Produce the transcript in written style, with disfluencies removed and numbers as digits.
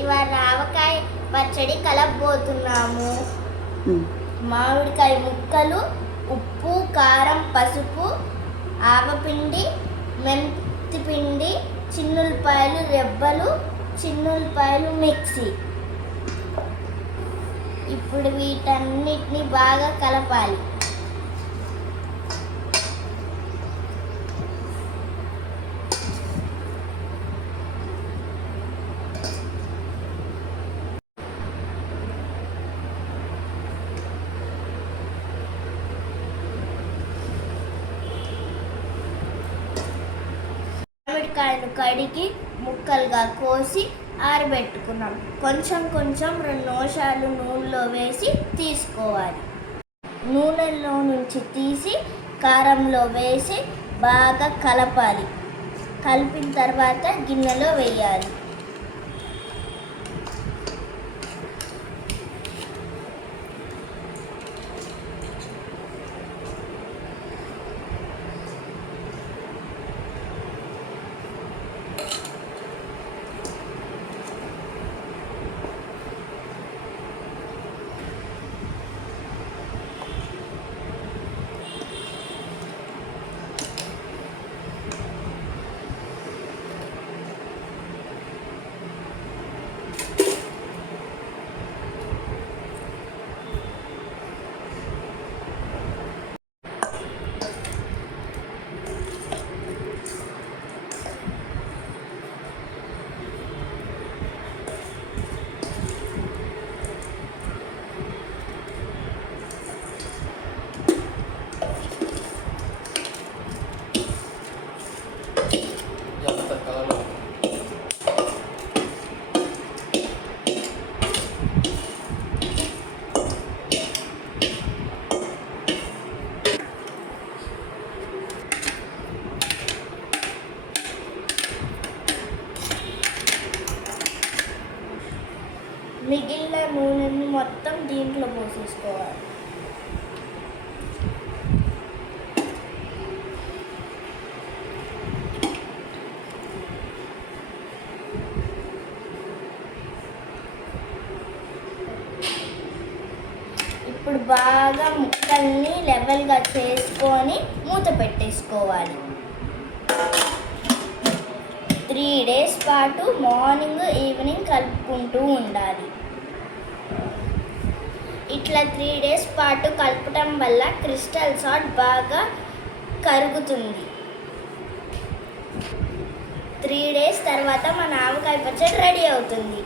ఇవాళ ఆవకాయ పచ్చడి కలపబోతున్నాము. మామిడికాయ ముక్కలు, ఉప్పు, కారం, పసుపు, ఆవపిండి, మెంతిపిండి, చిన్నులపాయలు రెబ్బలు, చిన్నులపాయలు మిక్సీ. ఇప్పుడు వీటన్నిటిని బాగా కలపాలి. మామిడికాయను కడిగి ముక్కలుగా కోసి ఆరబెట్టుకున్నాం. కొంచెం 2 నిమిషాలు నూనెలో వేసి తీసుకోవాలి. నూనెలో నుంచి తీసి కారంలో వేసి బాగా కలపాలి. కలిపిన తర్వాత గిన్నెలో వేయాలి. మిగిలిన నూనెని మొత్తం దీంట్లో పోసేసుకోవాలి. ఇప్పుడు బాగా ముక్కల్ని లెవెల్గా చేసుకొని మూత పెట్టేసుకోవాలి. 3 days పాటు మార్నింగ్ ఈవినింగ్ కలుపుకుంటూ ఉండాలి. ఇట్లా 3 days పాటు కలపటం వల్ల క్రిస్టల్ సాల్ట్ బాగా కరుగుతుంది. 3 days తర్వాత మన ఆవకాయ పచ్చడి రెడీ అవుతుంది.